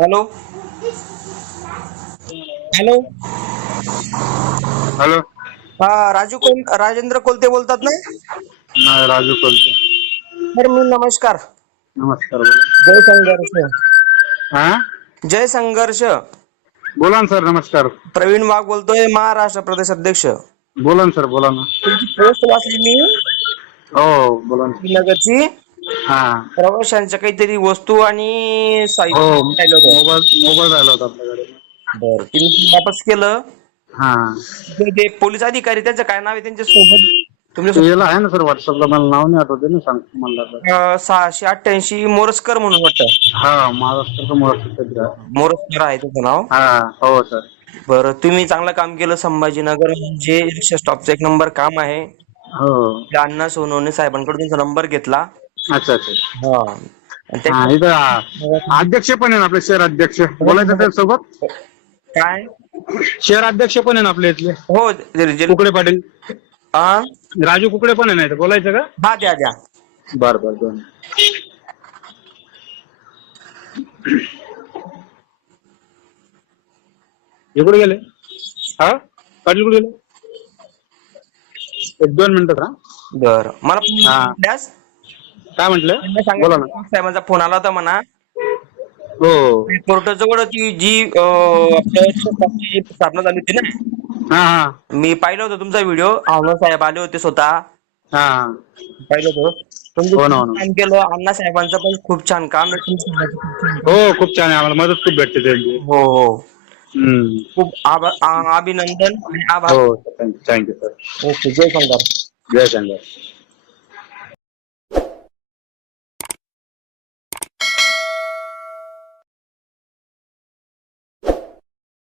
Hello? Hello? Hello? हा Raju Coal Rajendra Kolte बोलतात ना? नाही राजू कोलते. सर मी नमस्कार. नमस्कार बोला. जय संघर्ष. हा? जय संघर्ष. बोला ना सर नमस्कार. प्रवीण वाघ बोलतोय महाराष्ट्र प्रदेश अध्यक्ष. बोला ना सर बोला ना. तुमची पोस्ट वाचली मी. हो बोला ना. नगरची. हा. प्रवाशांच्या काहीतरी वस्तू आणि साहित्य हो राहिलं होतं. मोबाईल मोबाईल राहिला होता आपल्याकडे. बरं तुम्ही ते वापस केलं. हा. ते ते पोलीस अधिकारी त्यांचं काय नाव आहे त्यांच्यासोबत तुमच्या याला आहे ना सर व्हॉट्सअपला मला नाव नाही आठवते ना सांग म्हणला तर सहाशे अठ्ठ्याऐंशी मोरसकर म्हणून वाटतं. हा महाराष्ट्राचं मुळात मोरसकर आहे त्याचं नाव? हा हो सर. बरं तुम्ही चांगलं काम केलं संभाजीनगर म्हणजे रिक्षा स्टॉपचं एक नंबर काम आहे. हो. अण्णा सोनवणे साहेबांकडून तुमचा नंबर घेतला. अच्छा अच्छा हा. आणि त्या- इथं अध्यक्ष पण आहे ना आपले शहर अध्यक्ष. बोलायचं त्याच्यासोबत काय? शहर अध्यक्ष पण आहे ना आपल्या इथले. हो कुकडे पाटील. हा राजू कुकडे पण आहे ना इथं बोलायचं का? हा, द्या द्या. बर बर दोन हे कुठे गेले. हा? पाटील कुठे गेले? एक दोन मिनिटं हा बरं. मला हा. द्यास? काय म्हंटल? बोला सांगा ना साहेबांचा फोन आला होता म्हणा. हो. कोर्टाजवळ ती जी अं, आपल्या स्थापना झाली होती ना? हा हा. मी पाहिलं होतं तुमचा व्हिडिओ. अण्णा साहेब आले होते स्वतः. हा हा. पाहिलं होतं. तुम्ही हो ना, हो ना. काम केलं. अण्णा साहेबांचं पण खूप छान काम आहे. तुम्ही सांगायचं खूप छान. हो खूप छान आहे. आम्हाला मदत खूप भेटते त्यांची. हो हो. हम्म. खूप आ- अभिनंदन आणि आभार. हो thank you thank you sir okay जय संघर्ष जय शंकर.